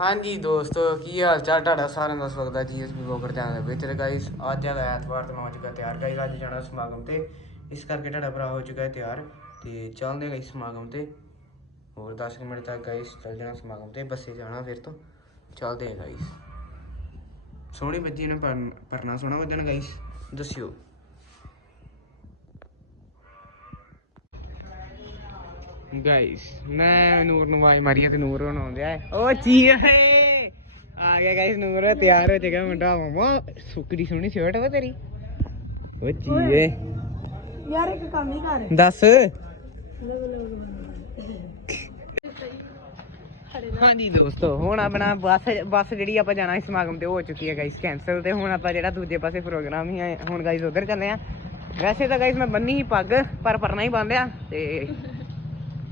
ਹਾਂਜੀ ਦੋਸਤੋ, ਕੀ ਹਾਲ ਚਾਲ? ਤੁਹਾਡਾ ਸਾਰਿਆਂ ਦਾ ਸਵਾਗਤ ਹੈ ਜੀਐਸਪੀ ਬੋਕਰ ਚੈਨਲ ਦੇ ਵਿੱਚ। ਤੇ ਗਾਇਸ ਅੱਜ ਹੈਗਾ ਐਤਵਾਰ ਤੇ ਮੈਂ ਹੋ ਚੁੱਕਾ ਤਿਆਰ। ਗਾਇਸ ਅੱਜ ਜਾਣਾ ਸਮਾਗਮ ਤੇ। ਇਸ ਕਰਕੇ ਤੁਹਾਡਾ ਭਰਾ ਹੋ ਚੁੱਕਾ ਹੈ ਤਿਆਰ। ਤੇ ਚੱਲਦੇ ਹਾਂ ਗਾਇਸ ਸਮਾਗਮ ਤੇ। ਹੋਰ 10 ਕੁ ਮਿੰਟ ਤੱਕ ਗਾਇਸ ਚੱਲ ਜਾਣਾ ਸਮਾਗਮ ਤੇ, ਬੱਸੇ ਜਾਣਾ ਫਿਰ ਤੋਂ। ਚੱਲਦੇ ਹਾਂ ਗਾਇਸ ਸੋਹਣੀ ਬੱਜੀ ਨੇ ਪਰਨ- ਪਰਨਾ ਸੋਹਣਾ ਵੱਜਣਾ ਗਾਇਸ ਦੱਸਿਓ। ਗਾਇਸ ਮੈਂ ਨੂਰ ਨੂੰ ਆਵਾਜ਼ ਮਾਰੀ ਤੇ ਨੂਰ ਹੁਣ ਆਉਂਦਿਆ ਹੈ। ਓ ਚੀਏ ਆ ਗਿਆ ਗਾਇਸ ਨੂਰ ਤਿਆਰ ਹੋ ਚੁੱਕਾ ਮੁੰਡਾ। ਮਾਮਾ ਸੁੱਕੜੀ ਸੋਹਣੀ ਸ਼ਰਟ ਵਾ ਤੇਰੀ। ਓ ਚੀਏ। ਯਾਰ ਇੱਕ ਕੰਮ ਹੀ ਕਰ। ਦੱਸ। ਹਾਂਜੀ ਦੋਸਤੋ ਹੁਣ ਆਪਣਾ ਬੱਸ ਬੱਸ ਜਿਹੜੀ ਆਪਾਂ ਜਾਣਾ ਸੀ ਸਮਾਗਮ ਤੇ ਹੋ ਚੁੱਕੀ ਹੈ ਗਾਇਸ ਕੈਨਸਲ ਤੇ ਹੁਣ ਆਪਾਂ ਜਿਹੜਾ ਦੂਜੇ ਪਾਸੇ ਪ੍ਰੋਗਰਾਮ ਹੀ ਹੈ ਹੁਣ ਗਾਇਸ ਉਧਰ ਚੱਲੇ ਆ। ਵੈਸੇ ਤਾਂ ਗਾਇਸ ਮੈਂ ਬੰਨੀ ਹੀ ਪੱਗ ਪਰ ਪਰਨਾ ਹੀ ਬੰਨਿਆ ਤੇ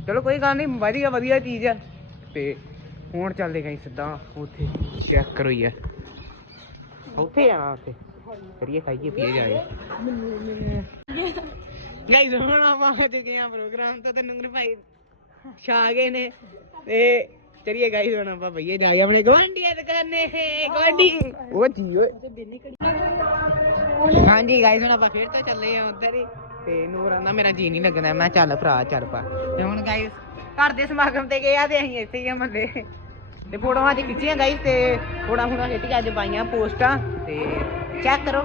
ਚਲੋ ਕੋਈ ਗੱਲ ਨਹੀਂ ਵਧੀਆ ਵਧੀਆ ਚੀਜ਼ ਆ। ਤੇ ਹੁਣ ਚੱਲਦੇ ਗਾਇਸ ਸਿੱਧਾ ਉੱਥੇ ਚੈੱਕ ਕਰੋ ਯਾਰ ਉੱਥੇ ਜਾਣਾ ਉੱਥੇ। ਕਰੀਏ ਖਾਈਏ, ਪੀਏ ਜਾਏ ਗਾਇਸ ਹੁਣ ਆਪਾਂ ਹੋ ਚੁੱਕੇ ਆ ਪ੍ਰੋਗਰਾਮ ਤੋਂ ਤੇ ਨੰਗਰ ਭਾਈ ਛਾ ਗਏ ਨੇ। ਤੇ ਚਲਿਏ ਗਾਇਸ ਹੁਣ ਆਪਾਂ ਭਈਏ ਜਾ ਕੇ ਆਪਣੇ ਗਵਾਂਢੀਆਂ ਦੁਕਾਨੇ ਗਵਾਂਢੀ ਉਹ ਜੀ, ਓਏ। ਹਾਂਜੀ ਗਾਇਸ ਹੁਣ ਆਪਾਂ ਫੇਰ ਤੋਂ ਚੱਲੇ ਆ ਉਧਰ ਹੀ। ਤੇ ਨੂਰ ਆਂਦਾ ਮੇਰਾ ਜੀ ਨਹੀਂ ਲੱਗਦਾ ਮੈਂ ਚੱਲ ਭਰਾ ਚੱਲ ਪਾ ਤੇ ਹੁਣ ਗਾਇਸ ਘਰ ਦੇ ਸਮਾਗਮ ਤੇ ਗਏ ਆ ਤੇ ਅਸੀਂ ਇੱਥੇ ਹੀ ਆ ਮੱਲੇ ਤੇ ਫੋਟੋਆਂ ਅੱਜ ਖਿੱਚੀਆਂ ਗਾਇਸ ਤੇ ਫੋਟੋਆਂ ਫੋਟੋਆਂ ਖਿੱਚ ਕੇ ਅੱਜ ਪਾਈਆਂ ਪੋਸਟਾਂ ਤੇ ਚੈੱਕ ਕਰੋ।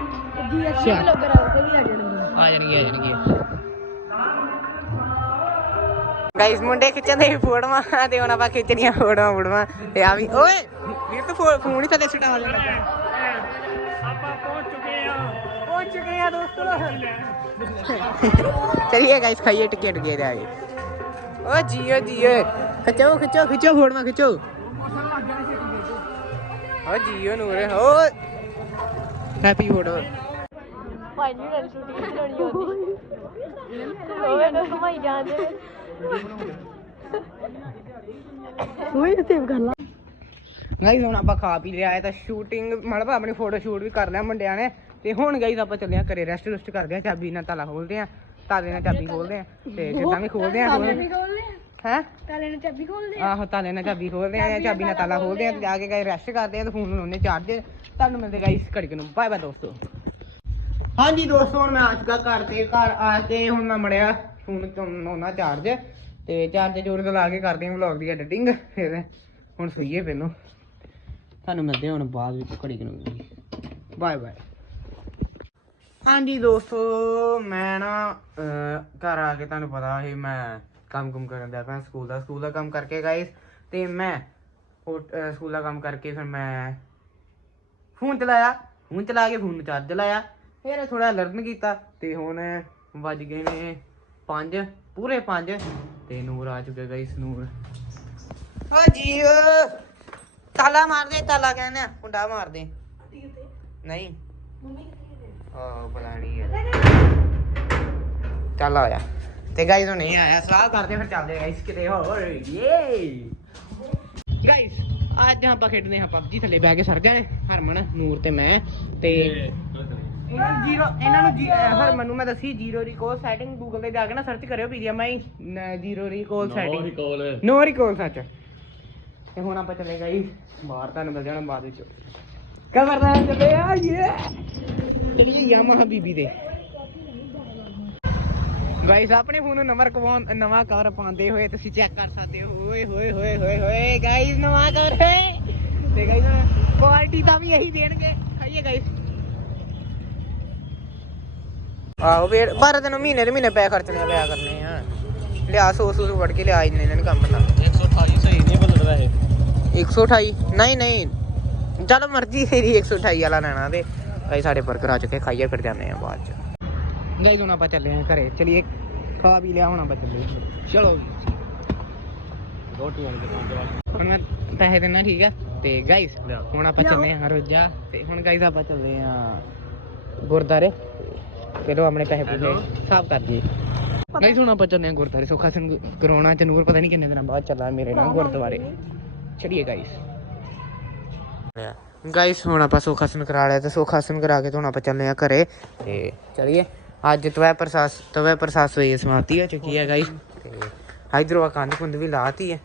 ਜੀਐਸਟੀ ਅੱਛਾ। ਲੋਗਰ ਆ ਕੇ ਵੀ ਆ ਜਾਣਗੇ। ਆ ਜਾਣਗੇ ਆ ਜਾਣਗੇ। ਗਾਇਸ ਮੁੰਡੇ ਖਿੱਚਦੇ ਸੀ ਫੋਟੋਆਂ ਤੇ ਹੁਣ ਆਪਾਂ ਖਿੱਚਣੀਆਂ ਫੋਟੋਆਂ ਫੋਟੋਆਂ ਤੇ ਆ ਵੀ ਓਏ ਵੀਰ ਤੂੰ ਫੋਨ ਹੀ ਥੱਲੇ ਸੁਟਾ ਲੈਣਾ ਆਪਾਂ ਪਹੁੰਚ ਚੁੱਕੇ ਆ ਪਹੁੰਚ ਚੁੱਕੇ ਆ ਦੋਸਤੋ। ਚਲਿਏ ਗਾਇਸ ਖਾਈਏ ਟਿਕਟ ਗਏ ਆ ਗਏ। ਓ ਜੀਓ ਜੀਓ ਖਿੱਚੋ ਖਿੱਚੋ ਖਿੱਚੋ ਫੋਟੋਆਂ ਖਿੱਚੋ। ਓ ਜੀਓ ਨੂਰ ਓ। ਹੈਪੀ ਫੋਟੋ ਭਾਈ ਜੀ ਰਣ ਸ਼ੂਟਿੰਗ ਬਣਾਉਣੀ ਹੁੰਦੀ ਹੋਵੇ ਨਾ ਕਮਾਈ ਜਾਂਦੇ ਓਏ ਸੇਵ ਕਰ ਲਾ ਗਾਈਜ਼ ਹੁਣ ਆਪਾਂ ਖਾ ਪੀ ਲਿਆ ਹੈ ਤਾਂ ਸ਼ੂਟਿੰਗ ਮਤਲਬ ਆਪਣੀ ਫੋਟੋ ਸ਼ੂਟ ਵੀ ਕਰ ਲਿਆ ਮੁੰਡਿਆਂ ਨੇ। ਤੇ ਹੁਣ ਗਾਈਜ਼ ਆਪਾਂ ਚੱਲੇ ਆ ਘਰੇ ਰੈਸਟ ਰੁਸਟ ਕਰਦੇ ਆ ਚਾਬੀ ਨਾਲ ਤਾਲਾ ਖੋਲਦੇ ਆ ਤਾਲੇ ਨਾਲ ਚਾਬੀ ਖੋਲਦੇ ਆ ਤੇ ਜਿੱਦਾਂ ਵੀ ਖੋਲਦੇ ਆ ਹੈ? ਤਾਲੇ ਨੇ ਚਾਬੀ ਖੋਲਦੇ ਆਹੋ ਤਾਲੇ ਨਾਲ ਚਾਬੀ ਖੋਲਦੇ ਆ ਚਾਬੀ ਨਾਲ ਤਾਲਾ ਖੋਲਦੇ ਆ ਤੇ ਜਾ ਕੇ ਗਾਈ ਰੈਸਟ ਕਰਦੇ ਆ ਤੇ ਫੋਨ ਨੂੰ ਲਾਉਂਦੇ ਚਾਰਜ ਤੁਹਾਨੂੰ ਮਿਲਦੇ ਗਾਈਸ ਘੜੀ ਨੂੰ। ਬਾਏ ਬਾਏ ਦੋਸਤੋ। ਹਾਂਜੀ ਦੋਸਤੋ ਹੁਣ ਮੈਂ ਆ ਚੁੱਕਾ ਘਰ ਤੇ ਘਰ ਆ ਕੇ ਹੁਣ ਮੈਂ ਮੜਿਆ ਫੋਨ ਤੋਂ ਲਾਉਣਾ ਚਾਰਜ ਤੇ ਚਾਰਜ ਜੋਰ ਲਾ ਕੇ ਕਰਦੇ ਆ ਵਲੌਗ ਦੀ ਐਡੀਟਿੰਗ ਫਿਰ ਹੁਣ ਸੋਈਏ ਪਹਿਲੋਂ। ਤੁਹਾਨੂੰ ਮਿਲਦੇ ਹਾਂ ਹੁਣ ਬਾਅਦ ਵਿੱਚ ਘੜੀ ਕੁ ਨੂੰ। ਬਾਏ ਬਾਏ ਹਾਂਜੀ ਦੋਸਤੋ ਮੈਂ ਨਾ ਅਹ, ਘਰ ਆ ਕੇ ਤੁਹਾਨੂੰ ਪਤਾ ਸੀ ਮੈਂ ਕੰਮ ਕੁਮ ਕਰਨ ਦਾ ਪਿਆ ਸਕੂਲ ਦਾ ਸਕੂਲ ਦਾ ਕੰਮ ਕਰਕੇ ਗਾਇਸ ਤੇ ਮੈਂ ਅਹ, ਸਕੂਲ ਦਾ ਕੰਮ ਕਰਕੇ ਫਿਰ ਮੈਂ ਫੋਨ ਚਲਾਇਆ ਫੋਨ ਚਲਾ ਕੇ ਫੋਨ ਨੂੰ ਚਾਰਜ ਲਾਇਆ ਫਿਰ ਥੋੜਾ ਲਰਨ ਕੀਤਾ ਤੇ ਹੁਣ ਵੱਜ ਗਏ ਨੇ 5 ਪੂਰੇ 5 ਤੇ ਨੂਰ ਆ ਚੁੱਕਾ ਗਾਇਸ ਨੂਰ। ਓ ਜੀ ਤਾਲਾ ਮਾਰ ਦੇ ਤਾਲਾ ਕਹਿੰਦੇ ਆ ਕੁੰਡਾ ਮਾਰ ਦੇ। ਨਹੀਂ। ਨਹੀਂ ਹੈ ਚੱਲ ਆਇਆ ਤੇ ਗਾਇਸ ਹੁਣ ਨਹੀਂ ਆਇਆ ਸਵਾਲ ਕਰਦੇ ਫਿਰ ਚੱਲਦੇ ਗਾਇਸ ਕਿਤੇ ਹੋਰ। ਯੇ ਗਾਇਸ ਅੱਜ ਆਪਾਂ ਖੇਡਦੇ ਹਾਂ ਪਬਜੀ ਥੱਲੇ ਬਹਿ ਕੇ ਸਰ ਜਾਣੇ ਹਰਮਨ ਨੂਰ ਤੇ ਮੈਂ ਤੇ ਇਹਨਾਂ ਨੂੰ ਜੀਰੋ ਇਹਨਾਂ ਨੂੰ ਜੀ- ਅਹ ਹਰਮਨ ਨੂੰ ਮੈਂ ਦੱਸੀ ਜੀਰੋ ਰਿਕੋਲ ਸੈਟਿੰਗ ਗੂਗਲ ਤੇ ਜਾ ਕੇ ਨਾ ਸਰਚ ਕਰਿਓ ਪੀਡੀਐਮਆਈ ਜੀਰੋ ਰਿਕੋਲ ਸੈਟਿੰਗ ਕੋਲ ਨੋ ਰਿਕੋਲ ਸੱਚ ਤੇ ਹੁਣ ਆਪਾਂ ਚੱਲੇ ਗਾਇਸ ਬਾਹਰ ਤੁਹਾਨੂੰ ਮਿਲ ਜਾਣਾ ਬਾਅਦ ਵਿੱਚ। ਕਵਰ ਨਾਲ ਚੱਲੇ ਆ ਯੇ ਬੀਬੀ ਦੇ। ਗਾਇਸ ਆਪਣੇ ਫੋਨ ਨੂੰ ਨੰਬਰ ਕਵਾਉਣ ਨਵਾਂ ਕਵਰ ਪਾਉਂਦੇ ਹੋਏ ਤੁਸੀਂ ਚੈੱਕ ਕਰ ਸਕਦੇ ਹੋ। ਓਏ ਹੋਏ ਹੋਏ ਹੋਏ ਹੋਏ ਗਾਇਸ ਨਵਾਂ ਕਵਰ ਹੈ ਤੇ ਗਾਇਸ ਕੁਆਲਿਟੀ ਤਾਂ ਵੀ ਇਹੀ ਦੇਣਗੇ। ਖਾਈਏ ਗਾਇਸ ਆਹੋ ਵੇਰ ਪਰ ਤੈਨੂੰ ਮਹੀਨੇ ਦੇ ਮਹੀਨੇ ਪੈਸੇ ਖਰਚਣੇ ਪਿਆ ਕਰਨੇ ਆ। ਲਿਆ ਸੌ ਸੌ ਵੜ ਕੇ ਲਿਆ ਇੰਨੇ ਇਹਨਾਂ ਨੇ ਕੰਮ ਨਾ 128 ਸਹੀ ਨਹੀਂ ਬੋਲਦਾ ਇਹ 128 ਨਹੀਂ ਨਹੀਂ। ਚਲ ਮਰਜ਼ੀ ਤੇਰੀ 128 ਵਾਲਾ ਲੈਣਾ ਤੇ। ਕਈ ਸਾਡੇ 버ਗਰ ਆ ਚੁੱਕੇ ਖਾਈਏ ਫਿਰ ਜਾਂਦੇ ਆ ਬਾਅਦ ਚ। ਗਾਇਸ ਹੁਣ ਆਪਾਂ ਚੱਲੇ ਆ ਘਰੇ। ਚਲਿਏ ਖਾ ਵੀ ਲਿਆ ਹੁਣ ਆਪਾਂ ਚੱਲੇ ਚਲੋ ਰੋਟੀ ਵਾਲੀ ਦੁਕਾਨ ਤੇ ਵੱਲ ਹੁਣ ਮੈਂ ਪੈਸੇ ਦੇਣਾ ਠੀਕ ਆ? ਤੇ ਗਾਇਸ ਹੁਣ ਆਪਾਂ ਚੱਲੇ ਆ ਰੋਜਾ। ਤੇ ਹੁਣ ਗਾਇਸ ਆਪਾਂ ਚੱਲੇ ਆ ਗੁਰਦਾਰੇ ਚਲੋ ਆਪਣੇ ਪੈਸੇ ਪੂਸੇ ਸਾਫ਼ ਕਰ ਦਈਏ ਗਾਇਸ ਹੁਣ ਆਪਾਂ ਚੱਲੇ ਆ ਗੁਰਦਾਰੇ ਸੁਖਾ ਸਿੰਘ ਕਰੋਨਾ ਚ ਨੂਰ ਪਤਾ ਨਹੀਂ ਕਿੰਨੇ ਦਿਨਾਂ ਬਾਅਦ ਚੱਲਾ ਮੇਰੇ ਨਾਲ ਗੁਰਦੁਆਰੇ। ਚੜੀਏ ਗਾਇਸ ਗਾਇਸ ਹੁਣ ਆਪਾਂ ਸੁਖਾਸਨ ਕਰਾ ਲਿਆ ਤੇ ਸੁਖਾਸਨ ਕਰਾ ਕੇ ਹੁਣ ਆਪਾਂ ਚੱਲੇ ਆ ਘਰੇ ਤੇ ਚਲਿਏ। ਅੱਜ ਤਵੇ ਪ੍ਰਸਾਸ ਤਵੇ ਪ੍ਰਸਾਸ ਹੋਈ ਸਮਾਪਤੀ ਹੋ ਚੁੱਕੀ ਹੈ ਗਾਇਸ ਤੇ ਇਧਰੋਂ ਕੰਧ ਕੁੰਦ ਵੀ ਲਾਤੀ ਹੈ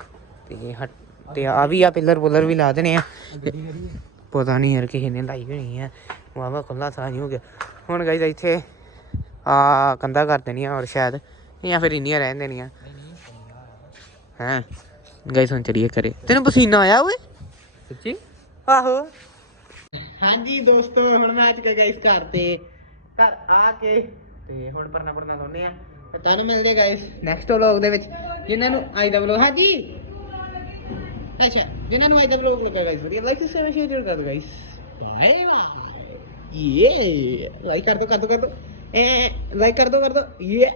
ਤੇ ਹਟ ਤੇ ਆ ਵੀ ਆ ਪਿੱਲਰ ਪੁੱਲਰ ਵੀ ਲਾ ਦੇਣੇ ਆ। ਪਤਾ ਨਹੀਂ ਯਾਰ ਕਿਸੇ ਨੇ ਲਾਈ ਹੋਣੀ ਆ। ਵਾਵਾ ਖੁੱਲਾ ਥਾਂ ਨਹੀਂ ਹੋ ਗਿਆ। ਹੁਣ ਗਾਈਜ਼ ਇੱਥੇ ਆ ਕੰਦਾ ਕਰ ਦੇਣੀਆਂ ਔਰ ਸ਼ਾਇਦ ਜਾਂ ਫਿਰ ਇੰਨੀਆਂ ਰਹਿਣ ਦੇਣੀਆਂ। ਹਾਂ? ਗਾਈਜ਼ ਹੁਣ ਚਲੀਏ ਕਰੇ ਤੈਨੂੰ ਪਸੀਨਾ ਆਇਆ ਓਏ? ਸੱਚੀ? ਆਹੋ। ਹਾਂਜੀ ਦੋਸਤੋ, ਹੁਣ ਮੈਂ ਅੱਜ ਗਾਈਸ ਘਰ ਤੇ। ਘਰ ਆ ਕੇ। ਤੇ ਹੁਣ ਪਰਨਾ ਪਰਨਾ ਲਾਉਨੇ ਆ। ਤੇ ਤੁਹਾਨੂੰ ਮਿਲਦੇ ਗਾਈਸ ਨੈਕਸਟ ਵਲੌਗ ਦੇ ਵਿੱਚ, ਜਿਨ੍ਹਾਂ ਨੂੰ ਅੱਜ ਦਾ ਵਲੌਗ ਹਾਂਜੀ। ਅੱਛਾ, ਜਿਨ੍ਹਾਂ ਨੂੰ ਅੱਜ ਦਾ ਵਲੌਗ ਲੱਗਾ ਗਾਈਸ ਵਧੀਆ। ਲਾਈਕ ਤੇ ਸ਼ੇਅਰ ਕਰ ਦਿਓ ਗਾਈਸ ਬਾਏ ਬਾਏ। ਯੇ ਲਾਈਕ ਕਰ ਦਿਓ ਕਰ ਦਿਓ ਕਰ ਦਿਓ। ਐ ਲਾਈਕ ਕਰ ਦਿਓ ਕਰ ਦਿਓ। ਯੇ